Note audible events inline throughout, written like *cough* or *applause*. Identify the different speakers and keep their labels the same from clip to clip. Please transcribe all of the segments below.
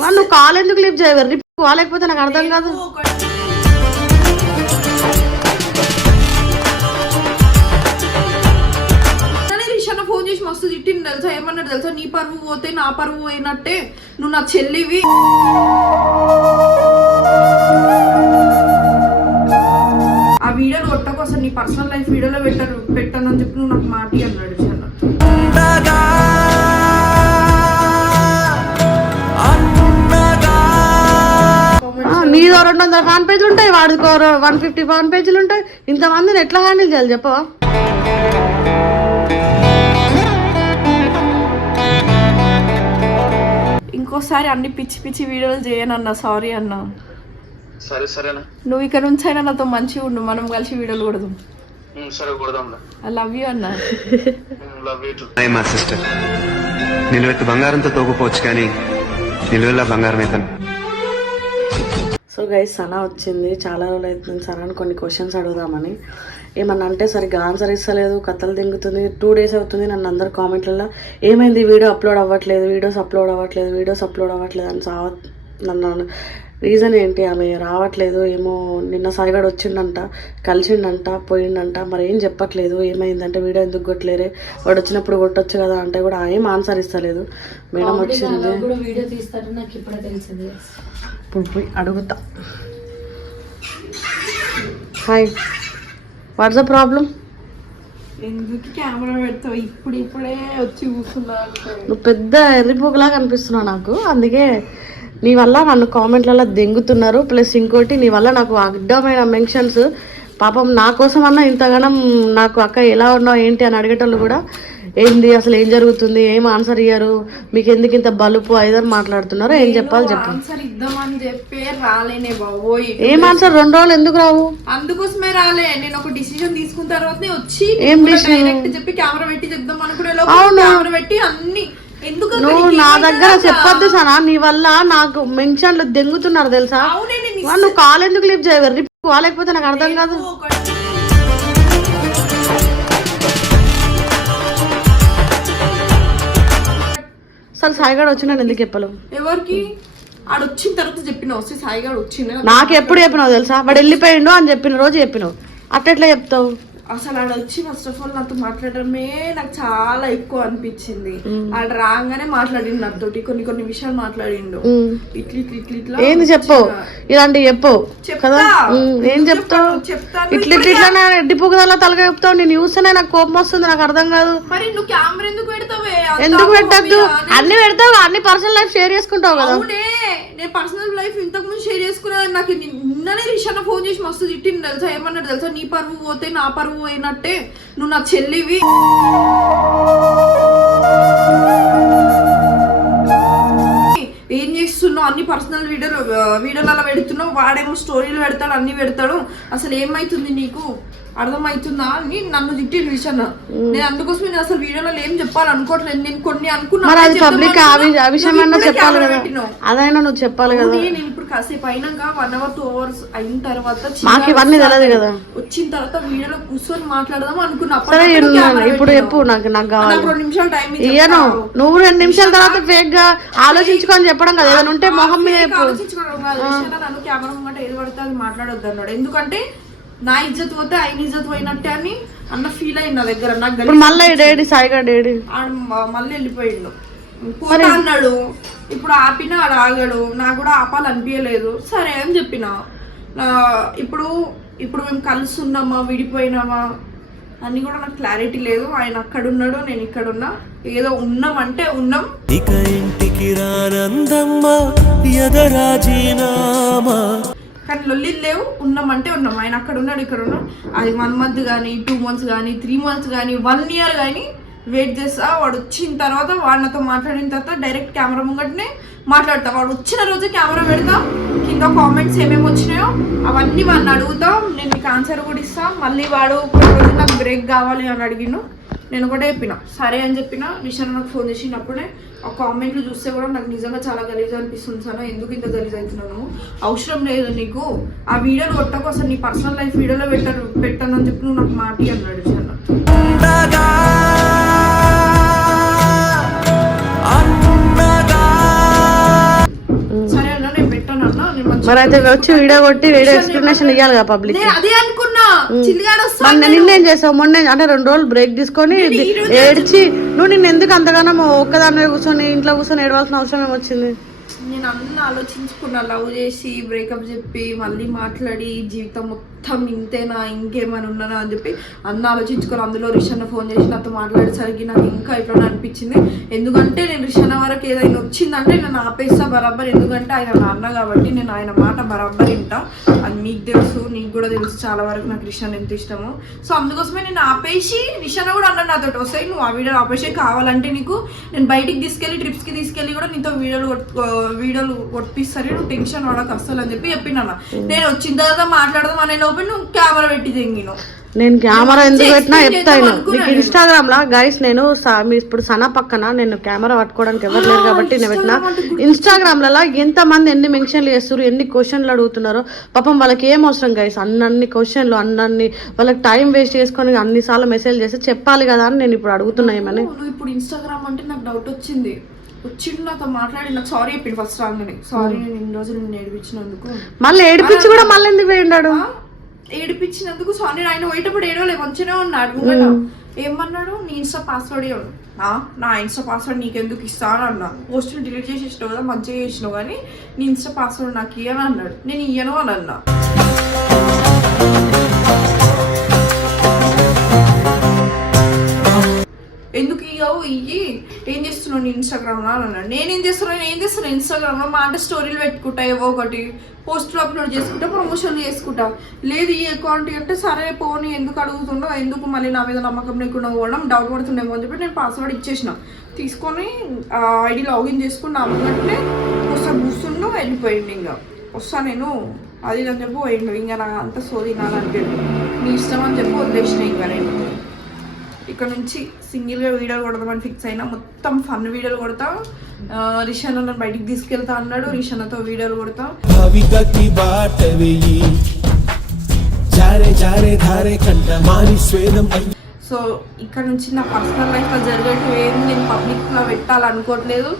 Speaker 1: వాడు నువ్వు కాల్ ఎందుకు లిఫ్ట్ చేయవు? రిప్ కాలేకపోతే నాకు అర్థం కాదు.
Speaker 2: ఫోన్ చేసి మస్తు తిట్టింది తెలుసా? ఏమన్నాడు తెలుసా? నీ పరువు పోతే నా పరువు పోయినట్టే నువ్వు నా చెల్లివి. ఆ వీడియోలు కొట్టకు అసలు నీ పర్సనల్ లైఫ్ వీడియోలో పెట్టాను పెట్టను అని చెప్పి నువ్వు నాకు మాటి అన్నాడు.
Speaker 1: పేజీలు ఉంటాయి వాడికో వన్ ఫిఫ్టీ ఫ్యాన్ పేజీలు ఉంటాయి ఇంతమందిని ఎట్లా హ్యాండిల్ చేయాలి చెప్పవా
Speaker 2: ఇంకోసారి అన్ని పిచ్చి పిచ్చి వీడియోలు చేయనన్నా సారీ అన్నా.
Speaker 3: సరే సరేనా.
Speaker 2: నువ్వు ఇక్కడ నుంచి అయినా నాతో మంచిగా ఉండు మనం కలిసి వీడియోలు కొడదాం.
Speaker 3: సరే
Speaker 2: ఐ లవ్ యూ అన్నా.
Speaker 3: లవ్ యూ టూ
Speaker 4: హాయ్ మా సిస్టర్ నిలువెత్తు బంగారంతో తోకపోవచ్చు కానీ నిలువెల్లా బంగారం అవుతాను
Speaker 1: సో గైస్ సనా వచ్చింది. చాలా రోజులు అవుతుంది సనాని కొన్ని క్వశ్చన్స్ అడుగుదామని. ఏమన్నా అంటే సరిగ్గా ఆన్సర్ ఇస్తలేదు కథలు దింగుతుంది టూ డేస్ అవుతుంది నన్ను అందరు కామెంట్లలో ఏమైంది వీడియో అప్లోడ్ అవ్వట్లేదు వీడియోస్ అప్లోడ్ అవ్వట్లేదు వీడియోస్ అప్లోడ్ అవ్వట్లేదు అని చావ నన్ను రీజన్ ఏంటి? ఆమె రావట్లేదు ఏమో నిన్న సాయిగాడు వచ్చిండంట కలిసిండంట పోయిండంట మరి ఏం చెప్పట్లేదు ఏమైందంటే వీడియో ఎందుకు కొట్టలేరే? వాడు వచ్చినప్పుడు కొట్టొచ్చు కదా అంటే కూడా ఏం ఆన్సర్ ఇస్తలేదు. మేడం వచ్చింది.
Speaker 5: కూడా వీడియో తీస్తారని నాకు ఇప్పుడే తెలిసింది.
Speaker 1: ఇప్పుడు పోయి అడుగుతా. హాయ్ వాట్స్ ద ప్రాబ్లం
Speaker 2: ఎందుకు కెమెరా పెడతావు? ఇప్పుడు ఇప్పుడే వచ్చి కూర్చున్నా
Speaker 1: నువ్వు పెద్ద ఎర్రిపోగులా కనిపిస్తున్నావు నాకు. అందుకే నీ వల్ల నన్ను కామెంట్లలో దెంగుతున్నారు. ప్లస్ ఇంకోటి నీ వల్ల నాకు అడ్డమైన మెన్షన్స్. పాపం నా కోసం అన్నా ఇంతగానం నాకు అక్క ఎలా ఉన్నావు ఏంటి అని అడిగేటోళ్ళు కూడా ఏంది అసలు ఏం జరుగుతుంది ఏం ఆన్సర్ ఇయ్యరు మీకు ఎందుకు ఇంత బలుపు ఐదని మాట్లాడుతున్నారు ఏం చెప్పాలి చెప్పు
Speaker 2: ఆన్సర్ ఇద్దామని చెప్పి రాలేనే బాబోయ్
Speaker 1: ఏం ఆన్సర్? రెండు రోజులు ఎందుకు రావు?
Speaker 2: అందుకోసమే రాలే. నేను ఒక డిసిజన్ తీసుకున్న తర్వాతనే వచ్చి
Speaker 1: ఏం?
Speaker 2: డైరెక్ట్ చెప్పి కెమెరా పెట్టి చెప్దాం అనుకునే? కెమెరా పెట్టి అన్ని
Speaker 1: నువ్వు నా దగ్గర? చెప్పొద్దు సనా నీ వల్ల నాకు మెన్షన్లు దెంగుతున్నారు తెలుసా? నువ్వు కాల్ ఎందుకు లిఫ్ట్ చేయవు? రిప్ కాలేకపోతే నాకు అర్థం కాదు. అసలు సాయిగాడు వచ్చినాడు ఎందుకు చెప్పలేవు
Speaker 2: ఎవరికి? ఆడ వచ్చిన తర్వాత చెప్పిన వస్తే సాయిగాడు వచ్చింది
Speaker 1: నాకు ఎప్పుడు చెప్పినావు తెలుసా? వాడు వెళ్ళిపోయిండు అని చెప్పిన రోజు చెప్పినావు. అట్టెట్లా చెప్తావు?
Speaker 2: అసలు ఆడ వచ్చి ఫస్ట్ ఆఫ్ ఆల్ నాతో మాట్లాడడమే నాకు చాలా ఎక్కువ అనిపించింది. ఆడ రాగానే మాట్లాడిండు నాతోటి కొన్ని కొన్ని విషయాలు మాట్లాడిండు. ఇట్లా ఇట్లా ఇట్లా ఇట్లా
Speaker 1: ఏంది చెప్పు? ఇలాంటివి చెప్పు. కదా? ఏం చెప్తావు. ఇట్లా ఇట్లా ఇట్లా ఎడ్డిపోగదల్లా తలగా చెప్తావు. నేను చూస్తేనే నాకు కోపం వస్తుంది నాకు అర్థం కాదు.
Speaker 2: మరి నువ్వు కెమెరా ఎందుకు పెడతావే?
Speaker 1: ఎందుకు పెట్టద్దు? అన్ని పెడతావు అన్ని పర్సనల్ లైఫ్ షేర్ చేసుకుంటావు కదా?
Speaker 2: నేను పర్సనల్ లైఫ్ ఇంతకు ముందు షేర్ చేసుకునేది నాకు నిన్ననే రిషన్న ఫోన్ చేసి మస్తు తిట్టింది తెలుసా? ఏమన్నాడు తెలుసా? నీ పరువు పోతే నా పరువు పోయినట్టే నువ్వు నా చెల్లివి. ఏం చేస్తున్నావు? అన్ని పర్సనల్ వీడియోలు వీడియోలు అలా పెడుతున్నావు. వాడేమో స్టోరీలు పెడతాడు అన్ని పెడతాడు. అసలు ఏమైతుంది నీకు? అర్థమవుతుందా అని నన్ను తిట్టింది విషన్న నేను అందుకోసం నేను అసలు వీడియోలో ఏం చెప్పాలనుకోవట్లేదు. నేను కొన్ని అనుకున్నా.
Speaker 1: మరి అది
Speaker 2: చెప్దాం
Speaker 1: పబ్లిక్
Speaker 2: అనుకున్నా.
Speaker 1: ఆ విషయం
Speaker 2: నువ్వు
Speaker 1: అన్నా
Speaker 2: ఇప్పుడే
Speaker 1: చెప్పాలి
Speaker 2: కెమెరా
Speaker 1: కదా.
Speaker 2: పెట్టినావు.
Speaker 1: అదైనా నువ్వు చెప్పాలి కదా.
Speaker 2: నేను ఇప్పుడు కాసేపు అయినాక వన్ అవర్ టూ అవర్స్ అయిన తర్వాత
Speaker 1: మాకు ఇవన్నీ. తెలియదు కదా.
Speaker 2: వచ్చిన తర్వాత వీడియోలో కూర్చొని మాట్లాడదాం అనుకున్నా.
Speaker 1: ఇప్పుడు. చెప్పు నాకు నాకు కావాలి.
Speaker 2: రెండు నిమిషాలు టైం
Speaker 1: ఇయ్యను. నువ్వు రెండు నిమిషాల తర్వాత ఫేక్గా ఆలోచించుకొని చెప్పడం కదా. ఏదైనా ఉంటే మొహం మీద
Speaker 2: ఆలోచించుకోవడం కాదు. కెమెరా ముంగట ఏది పడితే అది మాట్లాడొద్దు అన్నాడు. ఎందుకంటే నా ఇజ్జత్ పోతే ఆయన ఇజ్జత్ పోయినట్టే అని అన్న ఫీల్ అయింది నా దగ్గర. నాకు
Speaker 1: ఇప్పుడు మళ్ళీ డేడి సాయిగా డేడి.
Speaker 2: మళ్ళీ వెళ్ళిపోయిండు. పోతా అన్నాడు. ఇప్పుడు ఆపినా ఆడు ఆగాడు. నాకు కూడా ఆపాలనిపించలేదు సరే అని చెప్పిన. ఇప్పుడు ఇప్పుడు మేము కలిసి ఉన్నామా విడిపోయినామా అన్ని కూడా నాకు క్లారిటీ లేదు. ఆయన అక్కడ ఉన్నాడు నేను ఇక్కడ ఉన్నా ఏదో ఉన్నాం అంటే ఉన్నాం.
Speaker 6: ఇక ఇంటికి రానందమ్మా ఎదరాజీనామా
Speaker 2: కానీ లొల్లిలు లేవు ఉన్నామంటే ఉన్నాం. ఆయన అక్కడ ఉన్నాడు ఇక్కడ ఉన్నాం. అది వన్ మంత్ కానీ టూ మంత్స్ కానీ త్రీ మంత్స్ కానీ వన్ ఇయర్ కానీ వెయిట్ చేస్తా. వాడు వచ్చిన తర్వాత వాడినతో మాట్లాడిన తర్వాత డైరెక్ట్ కెమెరా ముంగటనే మాట్లాడతా. వాడు వచ్చిన రోజు కెమెరా పెడతాం. కింద కామెంట్స్ ఏమేమి వచ్చినాయో అవన్నీ వాడిని అడుగుతాం. నేను మీకు ఆన్సర్ కూడా ఇస్తాం. మళ్ళీ వాడు కొన్ని నాకు బ్రేక్ కావాలి అని అడిగిను నేను కూడా చెప్పిన సరే అని చెప్పిన విషయం నాకు ఫోన్ చేసినప్పుడే ఆ కామెంట్లు చూస్తే కూడా నాకు నిజంగా చాలా గలీజ్ అనిపిస్తుంది సార్ ఎందుకు ఇంత గలీజ్ అవుతున్నాను అవసరం లేదు నీకు. ఆ వీడియోలు కొట్టకు అసలు నీ పర్సనల్ లైఫ్ వీడియోలో పెట్టను పెట్టను అని చెప్పి నువ్వు నాకు మాటి అన్నాడు సార్
Speaker 6: ఉండగా అన్నగా
Speaker 1: మరి అయితే వచ్చి వీడియో కొట్టి వీడియో ఎక్స్ప్లెనేషన్ ఇవ్వాలి కదా పబ్లిక్
Speaker 2: నేను అదే
Speaker 1: మొన్న నిన్నేం చేసావు? మొన్న అంటే రెండు రోజులు బ్రేక్ తీసుకొని ఏడ్చి నువ్వు నిన్ను ఎందుకు అంతగానో ఒక్కదాన్ని కూర్చొని ఇంట్లో కూర్చొని ఏడవలసిన అవసరం ఏమొచ్చింది?
Speaker 2: నేను అన్ని ఆలోచించుకున్నా లవ్ చేసి బ్రేకప్ చెప్పి మళ్ళీ మాట్లాడి జీవితం మొత్తం ఇంతేనా ఇంకేమైనా ఉన్నానా అని చెప్పి అన్న ఆలోచించుకొని అందులో రిషన్న ఫోన్ చేసి నాతో మాట్లాడేసరికి నాకు ఇంకా ఇట్లా అనిపించింది. ఎందుకంటే నేను రిషన్న వరకు ఏదైనా వచ్చిందంటే నేను ఆపేస్తా బరాబర్. ఎందుకంటే ఆయన నా అన్న కాబట్టి నేను ఆయన మాట బరాబర్ వింటా. అది మీకు తెలుసు నీకు కూడా తెలుసు చాలా వరకు నాకు రిషన్ ఎంత ఇష్టమో. సో అందుకోసమే నేను ఆపేసి రిషన్న కూడా అన్నాడు నాతో వస్తాయి నువ్వు ఆ వీడియో ఆపేసి కావాలంటే నీకు నేను బయటికి తీసుకెళ్ళి ట్రిప్స్కి తీసుకెళ్ళి కూడా నీతో వీడియోలు వీడియోలు కొట్టిస్తాను నువ్వు టెన్షన్ పడక అస్సలు అని చెప్పి చెప్పినా నేను వచ్చిన తర్వాత మాట్లాడదాం అనే లోపల నువ్వు కెమెరా పెట్టి తెంగిను
Speaker 1: నేను కెమెరా ఎందుకు పెట్టినా
Speaker 2: explain
Speaker 1: చెప్తా
Speaker 2: చేద్దాం
Speaker 1: నేను.
Speaker 2: అనుకున్నా
Speaker 1: నీకు ఇన్స్టాగ్రామ్ లా గైస్ నేను ఇప్పుడు సనా పక్కన నేను కెమెరా పట్టుకోవడానికి ఎవరు లేరు కాబట్టి నేను పెట్టిన. ఇన్స్టాగ్రామ్లలో ఎంత మంది ఎన్ని మెన్షన్లు చేస్తారు ఎన్ని క్వశ్చన్లు అడుగుతున్నారో పాపం వాళ్ళకి ఏం అవసరం గైస్ అన్నన్ని క్వశ్చన్లు అన్నన్ని వాళ్ళకి టైం వేస్ట్ చేసుకొని అన్ని సార్లు మెసేజ్ చేసి చెప్పాలి కదా అని నేను ఇప్పుడు అడుగుతున్నా ఏమని.
Speaker 2: ఇప్పుడు ఇన్స్టాగ్రామ్ అంటే నాకు డౌట్ వచ్చింది. వచ్చిండు నాతో మాట్లాడి నాకు సారీ చెప్పిండు ఫస్ట్ రాగానే సారీ నేను ఇన్ని రోజులు నిన్ను ఏడిపించినందుకు.
Speaker 1: మళ్ళీ ఏడిపించి కూడా మళ్ళీ ఎందుకు వేయండాడు?
Speaker 2: ఆ, ఏడిపించినందుకు సారీ నేను ఆయన పోయేటప్పుడు ఏడవలే మంచిగానే ఉన్నాడు. ఏమన్నాడు? నీ ఇన్స్టా పాస్వర్డ్ ఆ నా ఇన్స్టా పాస్వర్డ్ నీకెందుకు ఇస్తా అని అన్నా. పోస్ట్ డిలీట్ చేసేసినావు కదా మంచిగా చేసినావు కానీ నీ ఇన్స్టా పాస్వర్డ్ నాకు ఇయ్యను అన్నాడు. నేను ఇయ్యను అని అన్నా. ఎందుకు ఇవ్వవు ఇవి ఏం చేస్తున్నావు నీ ఇన్స్టాగ్రామ్లో అని అన్నాడు. నేనేం చేస్తున్నాను? ఏం చేస్తున్నాను? ఇన్స్టాగ్రామ్లో మా అంటే స్టోరీలు పెట్టుకుంటా ఏవో ఒకటి. పోస్టులు అప్లోడ్ చేసుకుంటా ప్రమోషన్లు చేసుకుంటా. లేదు ఈ అకౌంట్ అంటే సరే పోనీ ఎందుకు అడుగుతుండో ఎందుకు మళ్ళీ నా మీద నమ్మకం లేకుండా పోవడం డౌట్ పడుతుండేమో అని చెప్పి నేను పాస్వర్డ్ ఇచ్చేసిన. తీసుకొని ఐడి లాగిన్ చేసుకుని నమ్మకంటే వెంటనే ఒకసారి కూర్చుండు వెళ్ళిపోయింది ఇంకా. వస్తా నేను. అది ఇది అని చెప్పి పోయిండు. ఇంకా నాకు అంత సోది నాలనిపించదు నీ ఇష్టం అని చెప్పి వదిలేసిన ఇంకా నేను. ఇక్కడ నుంచి సింగిల్గా వీడియోలు కొడదామని ఫిక్స్ అయినా మొత్తం ఫన్ వీడియోలు కొడతా. రిషాన్ నన్ను బయటికి తీసుకెళ్తా అన్నాడు రిషాన్తో వీడియోలు కొడతా. సో ఇక్కడ నుంచి నా పర్సనల్ లైఫ్లో జరిగేటివి ఏం నేను పబ్లిక్లో పెట్టాలనుకోవట్లేదు.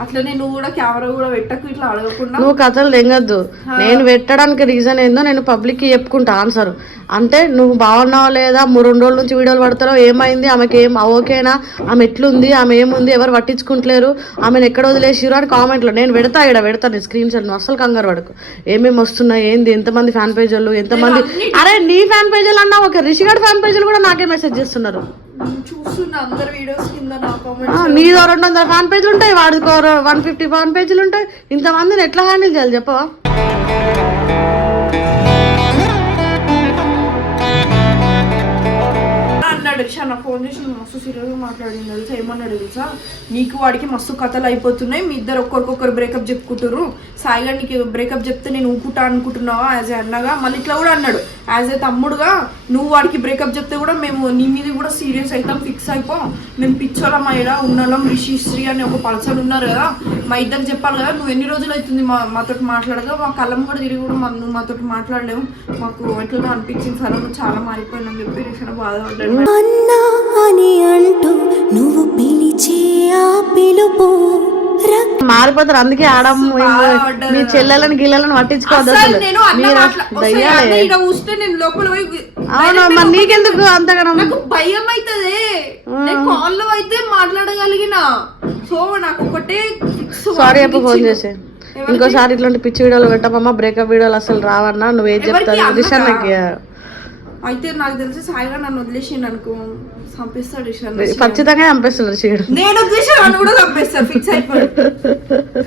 Speaker 2: అట్లనే నువ్వు కూడా కెమెరా కూడా పెట్టకు ఇట్లా అడగకుండా.
Speaker 1: నువ్వు కథలు తెంగద్దు. నేను పెట్టడానికి రీజన్ ఏందో నేను పబ్లిక్కి చెప్పుకుంటా ఆన్సర్ అంటే నువ్వు బాగున్నావా లేదా? మూడు రెండు రోజుల నుంచి వీడియోలు పడతారో ఏమైంది? ఆమెకి ఏం ఓకేనా? ఆమె ఎట్లుంది? ఆమె ఏముంది? ఎవరు పట్టించుకుంటలేరు? ఆమెను ఎక్కడ వదిలేసిరు అని కామెంట్లో నేను పెడతా ఇక్కడ పెడతా నేను స్క్రీన్ షాట్ నువ్వు అసలు కంగారు పడకు. ఏమేమి వస్తున్నాయి? ఏంది? ఎంతమంది ఫ్యాన్ పేజీలు ఎంతమంది అరే నీ ఫ్యాన్ పేజీలు అన్నా ఒక రిషిగడ్ ఫ్యాన్ పేజీలు కూడా నాకే మెసేజ్ చేస్తున్నారు.
Speaker 2: నేను చూస్తున్నా అందరు వీడియోస్ కింద నా కామెంట్స్
Speaker 1: నీదో రెండు వందల ఫ్యాన్ పేజీలు ఉంటాయి వాడికో వన్ ఫిఫ్టీ ఫ్యాన్ పేజీలు ఉంటాయి. ఇంతమందిని ఎట్లా హ్యాండిల్ చేయాలి చెప్పవా?
Speaker 2: అన్నాడు రిషా నా ఫోన్ చేసి మస్తు సీరియస్గా మాట్లాడింది తెలుసా? ఏమన్నాడు తెలుసా? నీకు వాడికి మస్తు కథలు అయిపోతున్నాయి మీ ఇద్దరు ఒక్కరికొకరు బ్రేకప్ చెప్పుకుంటారు సాయిగా నీకు బ్రేకప్ చెప్తే నేను ఊకుంటా అనుకుంటున్నావా? యాజ్ అన్నగా? మళ్ళీ ఇట్లా కూడా అన్నాడు. యాజ్ ఏ తమ్ముడుగా నువ్వు వాడికి బ్రేకప్ చెప్తే కూడా మేము నీ మీద కూడా సీరియస్ అవుతాం ఫిక్స్ అయిపోం. మేము పిచ్చోళ్ళం అయినా ఉన్నలం రిషి శ్రీ అని ఒక పర్సన్ ఉన్నారు కదా మా ఇద్దరు చెప్పాలి కదా నువ్వు ఎన్ని రోజులు అవుతుంది మా మాతో మాట్లాడగా మా కళ్ళం కూడా తిరిగి కూడా మా- నువ్వు మాతో మాట్లాడలేము మాకు ఎట్లా అనిపించింది సరే నువ్వు చాలా మారిపోయినా చెప్పి రిషణ బాధపడ్డాడు.
Speaker 7: అన్నా అని అంటూ నువ్వు పిలిచే ఆ పిలుపు
Speaker 1: మారిపోతారు. అందుకే ఆడమ్మ. మీ చెల్లెలను గిల్లలను పట్టించుకోవద్దు అవును మరి నీకెందుకు అంతగానం?
Speaker 2: నాకు భయం అవుతుంది అయితే మాట్లాడగలిగిన. సో నాకు ఒకటే
Speaker 1: సారీ అప్ప ఫోన్. చేసి. ఇంకోసారి ఇట్లాంటి పిచ్చి వీడియోలు పెట్టమమ్మా బ్రేకప్ వీడియోలు అసలు రావన్నా. నువ్వు ఏం చెప్తావు? నాకు
Speaker 2: అయితే నాకు తెలిసి సాయిగా నన్ను వదిలేసిండు అనుకో చంపిస్తాడు
Speaker 1: ఖచ్చితంగా చీడు.
Speaker 2: నేను వదిలేసి నన్ను కూడా చంపేస్తాను ఫిక్స్ అయిపోయాడు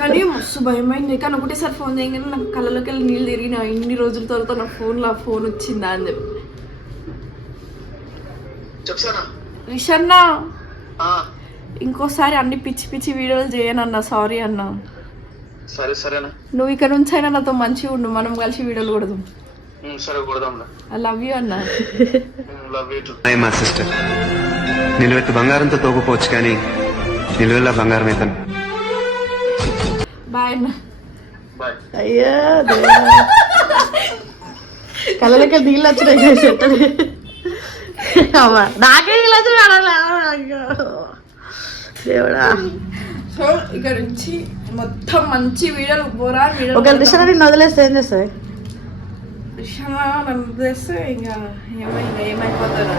Speaker 2: కానీ మస్తు భయం అయింది. కానీ ఒకటేసారి ఫోన్ చేయగానే నాకు కళ్ళలోకి వెళ్ళి నీళ్ళు తిరిగిన ఇన్ని రోజుల తర్వాత నా ఫోన్లో ఫోన్ వచ్చిందా అని చెప్పి.
Speaker 3: ఆ,
Speaker 2: ఇంకోసారి అన్ని పిచ్చి పిచ్చి వీడియోలు చేయనన్నా సారీ అన్నా.
Speaker 3: సరే సరేనా.
Speaker 2: నువ్వు ఇక్కడ నుంచి అయినా నాతో మంచిగా ఉండు మనం కలిసి వీడియోలు కొడదాం.
Speaker 3: సరే కొడదాంలే.
Speaker 2: ఐ లవ్ యూ అన్నా.
Speaker 3: లవ్ యూ
Speaker 4: మా సిస్టర్ నిలువెత్తు బంగారంతో తోగుపోవచ్చు కానీ నిలువెల్లా బంగారం అవుతాను
Speaker 2: బాయ్ అన్నా.
Speaker 3: బాయ్
Speaker 1: అయ్యో దేవుడా. కళ్ళలోకి నీళ్ళు వచ్చినాయి నాకే నీళ్ళు వచ్చినాయి దేవుడా.
Speaker 2: సో ఇక్కడ నుంచి మొత్తం మంచి వీడియోలు వీడియోలు
Speaker 1: ఒకవేళ రిషన్ నిన్ను వదిలేస్తే ఏం చేస్తుంది
Speaker 2: రిషానా నన్ను చేస్తే ఇంకా ఏమైంది ఏమైపోతారు.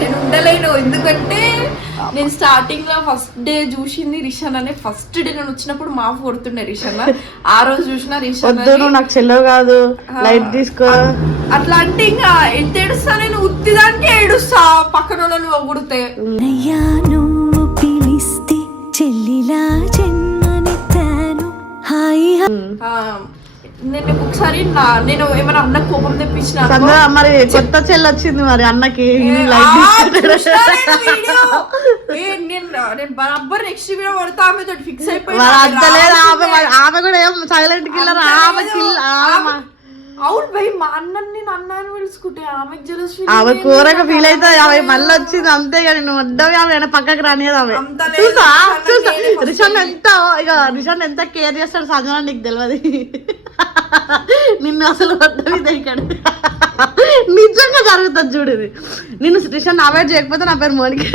Speaker 2: నేను ఉండలేను. ఎందుకంటే నేను స్టార్టింగ్లో ఫస్ట్ డే చూసింది రిషన్ అనే ఫస్ట్ డే నేను వచ్చినప్పుడు మాఫ్ కొడుతుండే రిషన్ ఆ రోజు చూసిన రిషన్
Speaker 1: నాకు చెల్లవు కాదు. లైట్ తీసుకో.
Speaker 2: అట్లా అంటే ఇంకా ఎంత ఏడుస్తా? నేను ఉత్తిదానికి ఏడుస్తా. పక్కన వాళ్ళని
Speaker 7: పిలిస్తే చెల్లిలా జన్మనెత్తాను హాయి.
Speaker 2: ఆ, నేను ఒకసారి నేను ఏమైనా అన్న కోపం తెప్పించిన
Speaker 1: సంద్ర మరి కొత్త చెల్లి వచ్చింది మరి అన్నకి.
Speaker 2: నేను బరాబర్ నెక్స్ట్ వీడియో పడతా ఆమె తోటి ఫిక్స్
Speaker 1: ఆమె కూడా ఏం సైలెంట్ కిల్లర్? ఆమె
Speaker 2: అవును భయ్ మా అన్నని నేను అన్న అని పిలుచుకుంటే ఆమెకు జలస్
Speaker 1: ఆమె కూరగా ఫీల్ అయితే ఆమె మళ్ళీ వచ్చింది అంతే కానీ నువ్వు వడ్డవి ఆమె పక్కకి రానియదు ఆమె. చూసా?
Speaker 2: రిషాన్
Speaker 1: చూసా? రిషాన్ ఎంత ఇక రిషాన్ ఎంత కేర్ చేస్తాడు సంజన నీకు తెలియదు నిన్ను అసలు వద్దవి నిజంగా జరుగుతుంది చూడు ఇది. నిన్ను రిషాన్ అవాయిడ్ చేయకపోతే నా పేరు మోనికి.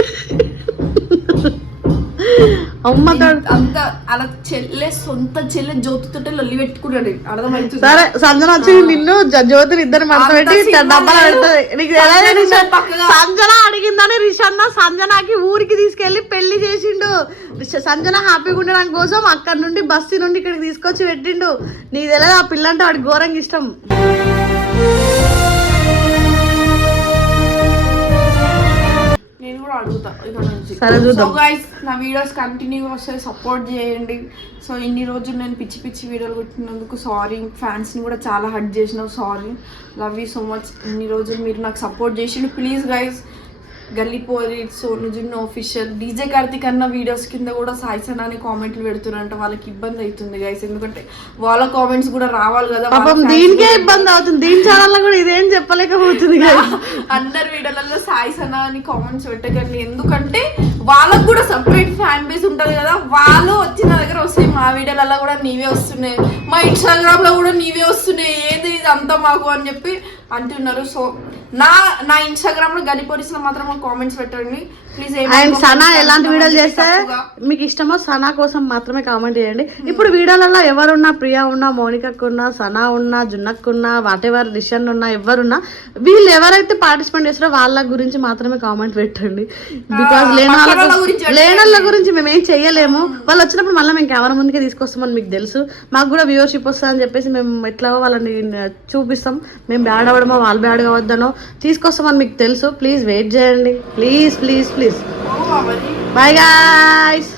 Speaker 2: అంత అలా చెల్లె సొంత చెల్లె జ్యోతితోటే లొల్లి పెట్టుకున్నాడు. అర్థమవుతుంది?
Speaker 1: సరే సంజన వచ్చి నిన్ను జ్యోతిని ఇద్దరు మడత పెట్టి
Speaker 2: అంత సినిమా
Speaker 1: డబ్బాలు. పెడుతుంది నీకు
Speaker 2: సంజన
Speaker 1: అడిగిందని రిషన్న సంజనకి ఊరికి తీసుకెళ్ళి పెళ్ళి చేసిండు. సంజన హ్యాపీగా ఉండడం కోసం అక్కడ నుండి బస్సు నుండి ఇక్కడికి తీసుకొచ్చి పెట్టిండు. నీకు తెలియదు ఆ పిల్ల అంటే వాడికి ఘోరంగా ఇష్టం.
Speaker 2: కూడా అడుగుతా నుంచి. సో గైస్ నా వీడియోస్ కంటిన్యూ వస్తే సపోర్ట్ చేయండి. సో ఇన్ని రోజులు నేను పిచ్చి పిచ్చి వీడియోలు కొట్టినందుకు సారీ ఫ్యాన్స్ని కూడా చాలా హర్ట్ చేసినావు sorry love you so much ఇన్ని రోజులు మీరు నాకు సపోర్ట్ చేసిండు please guys గల్లీపోరి Sonu Junnu official DJ Karthik అన్న వీడియోస్ కింద కూడా సాయి సనా అని కామెంట్లు పెడుతున్నారంట. వాళ్ళకి ఇబ్బంది అవుతుంది గైస్ ఎందుకంటే వాళ్ళ కామెంట్స్ కూడా రావాలి కదా.
Speaker 1: పాపం దీనికే ఇబ్బంది అవుతుంది. దీని ఛానల్ కూడా ఇదేం చెప్పలేకపోతుంది *laughs*
Speaker 2: అందరి వీడియోలలో సాయి సనా అని కామెంట్స్ పెట్టకండి. ఎందుకంటే వాళ్ళకు కూడా సపరేట్ ఫ్యాన్ బేస్ ఉంటది కదా. వాళ్ళు వచ్చి నా దగ్గర వస్తాయి మా వీడియోలలో కూడా నీవే వస్తున్నాయి. మా ఇన్స్టాగ్రామ్లో కూడా నీవే వస్తున్నాయి. ఏది ఇది అంతా మాకు అని చెప్పి అంటున్నారు. సో నా నా ఇన్స్టాగ్రామ్లో గలిపోరిసిన మాత్రం కామెంట్స్ పెట్టండి. ప్లీజ్
Speaker 1: అండ్ సనా ఎలాంటి వీడియోలు చేస్తే మీకు ఇష్టమో సనా కోసం మాత్రమే కామెంట్ చేయండి. ఇప్పుడు వీడియోలలో ఎవరున్నా ప్రియా ఉన్నా మౌనికకు ఉన్నా సనా ఉన్నా జున్నకు ఉన్నా వాట్ ఎవర్ రిషన్ ఉన్నా ఎవరున్నా వీళ్ళు ఎవరైతే పార్టిసిపేట్ చేస్తారో వాళ్ళ గురించి మాత్రమే కామెంట్ పెట్టండి. బికాస్ లేని
Speaker 2: పక్కన వాళ్ళ
Speaker 1: వాళ్ళ
Speaker 2: గురించి
Speaker 1: మేము ఏం చెయ్యలేము వాళ్ళు వచ్చినప్పుడు మళ్ళీ మేము కెమెరా ముందుకే తీసుకొస్తామని మీకు తెలుసు. మాకు కూడా వ్యూవర్షిప్ వస్తుందని చెప్పేసి మేము ఎట్లా వాళ్ళని చూపిస్తాం. మేము బ్యాడ్ అవ్వడమో వాళ్ళు బ్యాడ్గా కావద్దనో? తీసుకొస్తామని మీకు తెలుసు. ప్లీజ్ వెయిట్ చేయండి. Please please please bye guys